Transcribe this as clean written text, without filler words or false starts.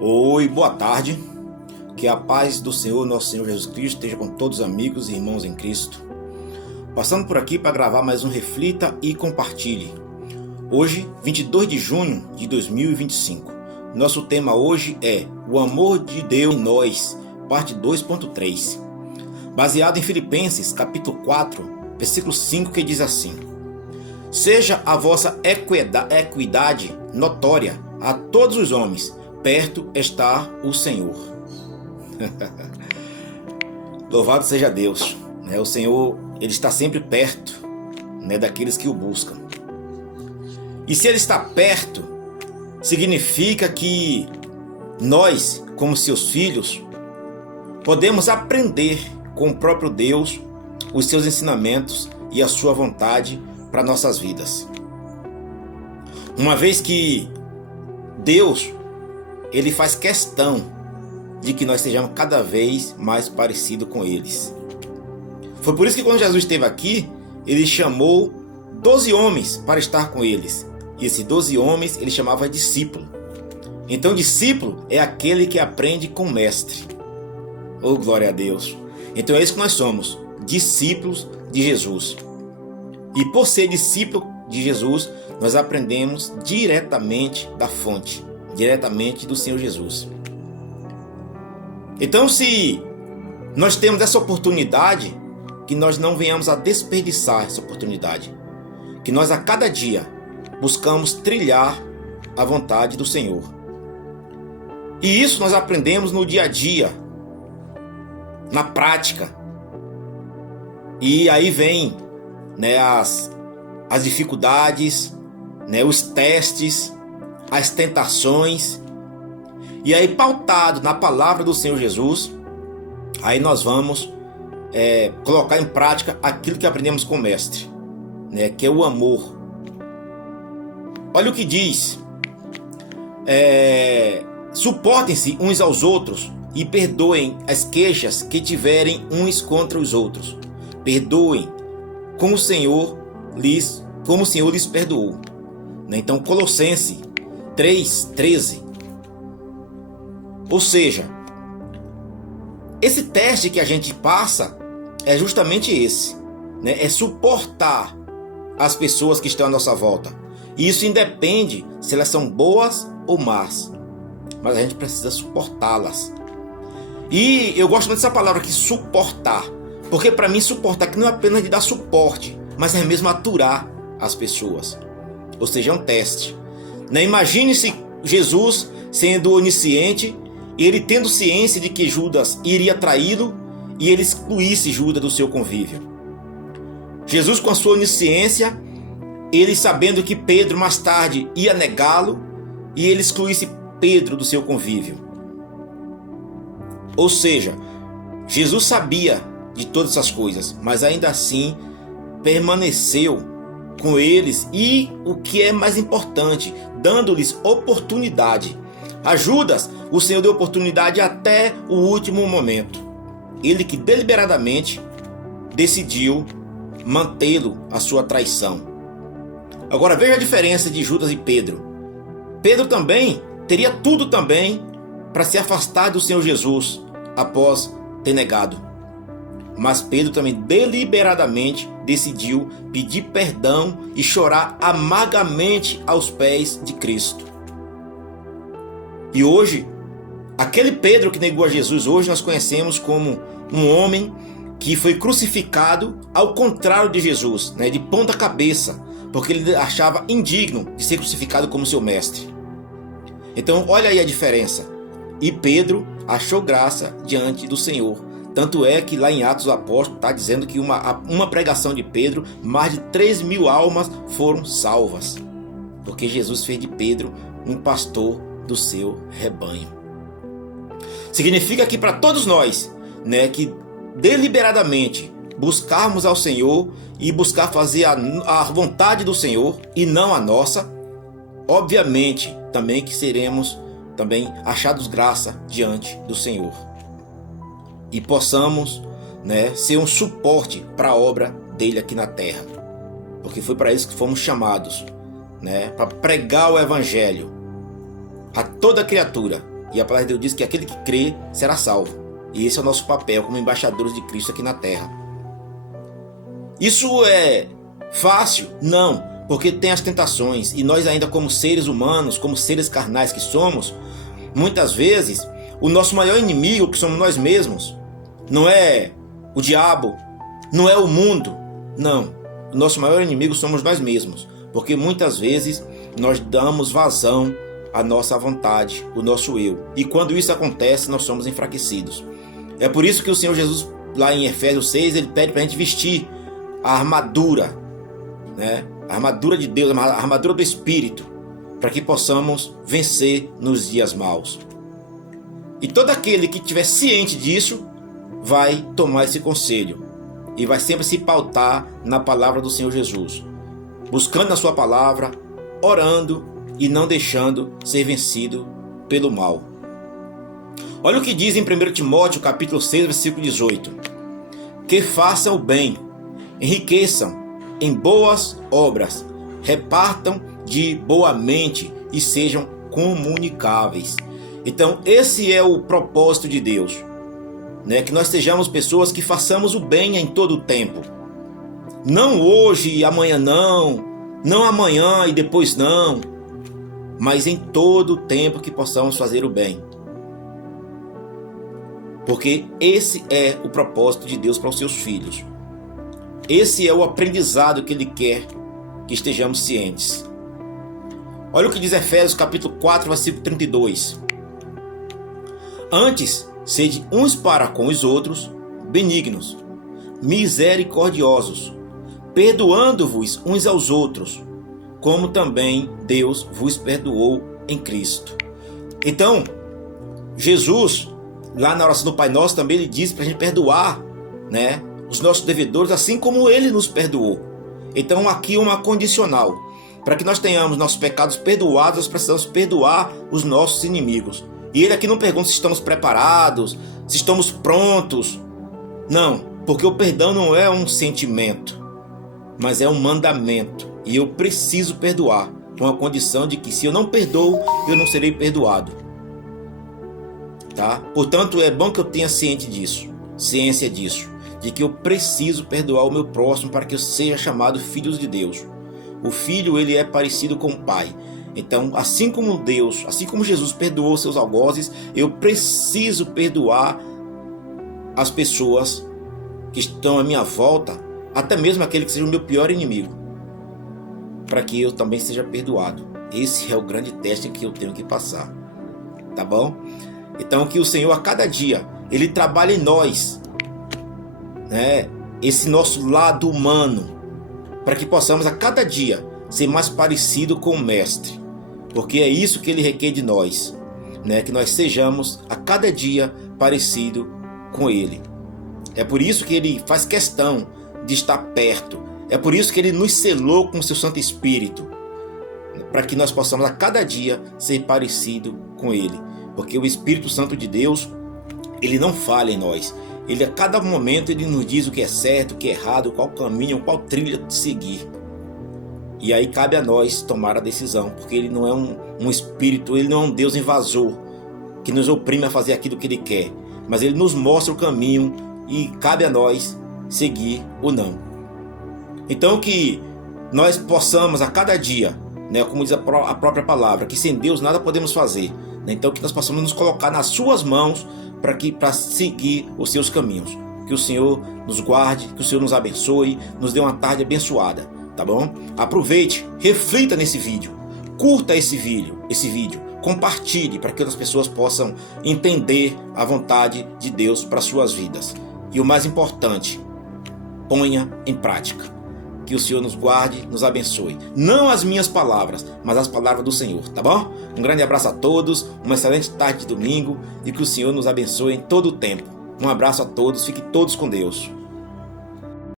Oi, boa tarde. Que a paz do Senhor, nosso Senhor Jesus Cristo, esteja com todos os amigos e irmãos em Cristo. Passando por aqui para gravar mais um Reflita e Compartilhe. Hoje, 22 de junho de 2025. Nosso tema hoje é O Amor de Deus em Nós, parte 2.3. Baseado em Filipenses, capítulo 4, versículo 5, que diz assim: Seja a vossa equidade notória a todos os homens, perto está o Senhor. Louvado seja Deus, O Senhor, Ele está sempre perto, daqueles que o buscam. E se Ele está perto, significa que nós, como seus filhos, podemos aprender com o próprio Deus os seus ensinamentos e a sua vontade para nossas vidas. Uma vez que Deus, Ele faz questão de que nós sejamos cada vez mais parecidos com eles. Foi por isso que quando Jesus esteve aqui, Ele chamou 12 homens para estar com eles. E esses 12 homens Ele chamava discípulo. Então discípulo é aquele que aprende com o mestre. Oh, glória a Deus! Então é isso que nós somos, discípulos de Jesus. E por ser discípulo de Jesus, nós aprendemos diretamente da fonte, diretamente do Senhor Jesus. Então, se nós temos essa oportunidade, que nós não venhamos a desperdiçar essa oportunidade. Que nós a cada dia buscamos trilhar a vontade do Senhor. E isso nós aprendemos no dia a dia, na prática. E aí vem as dificuldades, os testes, as tentações. E aí, pautado na palavra do Senhor Jesus, aí nós vamos colocar em prática aquilo que aprendemos com o mestre, que é o amor. Olha o que diz: suportem-se uns aos outros e perdoem as queixas que tiverem uns contra os outros. Perdoem como o Senhor lhes perdoou. Então, Colossenses 3:13. Ou seja, esse teste que a gente passa é justamente esse, é suportar as pessoas que estão à nossa volta. E isso independe se elas são boas ou más, mas a gente precisa suportá-las. E eu gosto muito dessa palavra aqui, suportar, porque para mim suportar aqui não é apenas de dar suporte, mas é mesmo aturar as pessoas. Ou seja, é um teste. Imagine-se Jesus sendo onisciente, ele tendo ciência de que Judas iria traí-lo e ele excluísse Judas do seu convívio. Jesus, com a sua onisciência, ele sabendo que Pedro mais tarde ia negá-lo, e ele excluísse Pedro do seu convívio. Ou seja, Jesus sabia de todas essas coisas, mas ainda assim permaneceu com eles e, o que é mais importante, dando-lhes oportunidade. A Judas, o Senhor deu oportunidade até o último momento. Ele que deliberadamente decidiu mantê-lo à sua traição. Agora veja a diferença de Judas e Pedro. Pedro também teria tudo também para se afastar do Senhor Jesus após ter negado. Mas Pedro também deliberadamente decidiu pedir perdão e chorar amargamente aos pés de Cristo. E hoje, aquele Pedro que negou a Jesus, hoje nós conhecemos como um homem que foi crucificado ao contrário de Jesus, de ponta cabeça, porque ele achava indigno de ser crucificado como seu mestre. Então, olha aí a diferença. E Pedro achou graça diante do Senhor. Tanto é que lá em Atos do Apóstolo está dizendo que uma pregação de Pedro, mais de 3.000 almas foram salvas. Porque Jesus fez de Pedro um pastor do seu rebanho. Significa que para todos nós, que deliberadamente buscarmos ao Senhor e buscar fazer a vontade do Senhor e não a nossa, obviamente também que seremos também achados graça diante do Senhor. E possamos ser um suporte para a obra dele aqui na terra. Porque foi para isso que fomos chamados, para pregar o Evangelho a toda criatura, E a palavra de Deus diz que aquele que crê será salvo. E esse é o nosso papel como embaixadores de Cristo aqui na terra. Isso é fácil? Não, porque tem as tentações. E nós ainda como seres humanos, como seres carnais que somos, muitas vezes o nosso maior inimigo, que somos nós mesmos, não é o diabo, não é o mundo. Não, o nosso maior inimigo somos nós mesmos. Porque muitas vezes nós damos vazão à nossa vontade, o nosso eu. E quando isso acontece, nós somos enfraquecidos. É por isso que o Senhor Jesus, lá em Efésios 6, ele pede para a gente vestir a armadura, né? A armadura de Deus, a armadura do Espírito, para que possamos vencer nos dias maus. E todo aquele que estiver ciente disso, vai tomar esse conselho e vai sempre se pautar na palavra do Senhor Jesus, buscando a sua palavra, orando e não deixando ser vencido pelo mal. Olha o que diz em 1 Timóteo capítulo 6, versículo 18. Que façam o bem, enriqueçam em boas obras, repartam de boa mente e sejam comunicáveis. Então esse é o propósito de Deus, né? Que nós sejamos pessoas que façamos o bem em todo o tempo. Não hoje e amanhã não amanhã e depois não, mas em todo o tempo que possamos fazer o bem. Porque esse é o propósito de Deus para os seus filhos. Esse é o aprendizado que Ele quer que estejamos cientes. Olha o que diz Efésios capítulo 4, versículo 32. Antes, sede uns para com os outros benignos, misericordiosos, perdoando-vos uns aos outros, como também Deus vos perdoou em Cristo. Então, Jesus, lá na oração do Pai Nosso, também ele diz para a gente perdoar, né, os nossos devedores, assim como Ele nos perdoou. Então aqui uma condicional. Para que nós tenhamos nossos pecados perdoados, nós precisamos perdoar os nossos inimigos. E ele aqui não pergunta se estamos preparados, se estamos prontos. Não, porque o perdão não é um sentimento, mas é um mandamento. E eu preciso perdoar, com a condição de que se eu não perdoo, eu não serei perdoado. Tá? Portanto, é bom que eu tenha ciência disso, de que eu preciso perdoar o meu próximo para que eu seja chamado filho de Deus. O filho, ele é parecido com o pai. Então, assim como Deus, assim como Jesus perdoou seus algozes, eu preciso perdoar as pessoas que estão à minha volta, até mesmo aquele que seja o meu pior inimigo, para que eu também seja perdoado. Esse é o grande teste que eu tenho que passar, tá bom? Então que o Senhor a cada dia, Ele trabalha em nós, né, esse nosso lado humano, para que possamos a cada dia ser mais parecido com o Mestre, porque é isso que Ele requer de nós, né, que nós sejamos a cada dia parecido com Ele. É por isso que Ele faz questão de estar perto, é por isso que Ele nos selou com o seu Santo Espírito, para que nós possamos a cada dia ser parecido com Ele, porque o Espírito Santo de Deus, Ele não falha em nós. Ele a cada momento ele nos diz o que é certo, o que é errado, qual caminho, qual trilha seguir. E aí cabe a nós tomar a decisão, porque Ele não é um espírito, Ele não é um Deus invasor que nos oprime a fazer aquilo que Ele quer, mas Ele nos mostra o caminho e cabe a nós seguir ou não. Então que nós possamos a cada dia, né, como diz a própria palavra, que sem Deus nada podemos fazer, né? Então que nós possamos nos colocar nas suas mãos para seguir os seus caminhos. Que o Senhor nos guarde, que o Senhor nos abençoe, nos dê uma tarde abençoada, tá bom? Aproveite, reflita nesse vídeo, curta esse vídeo, compartilhe para que outras pessoas possam entender a vontade de Deus para suas vidas. E o mais importante, ponha em prática. Que o Senhor nos guarde, nos abençoe. Não as minhas palavras, mas as palavras do Senhor, tá bom? Um grande abraço a todos, uma excelente tarde de domingo e que o Senhor nos abençoe em todo o tempo. Um abraço a todos, fiquem todos com Deus.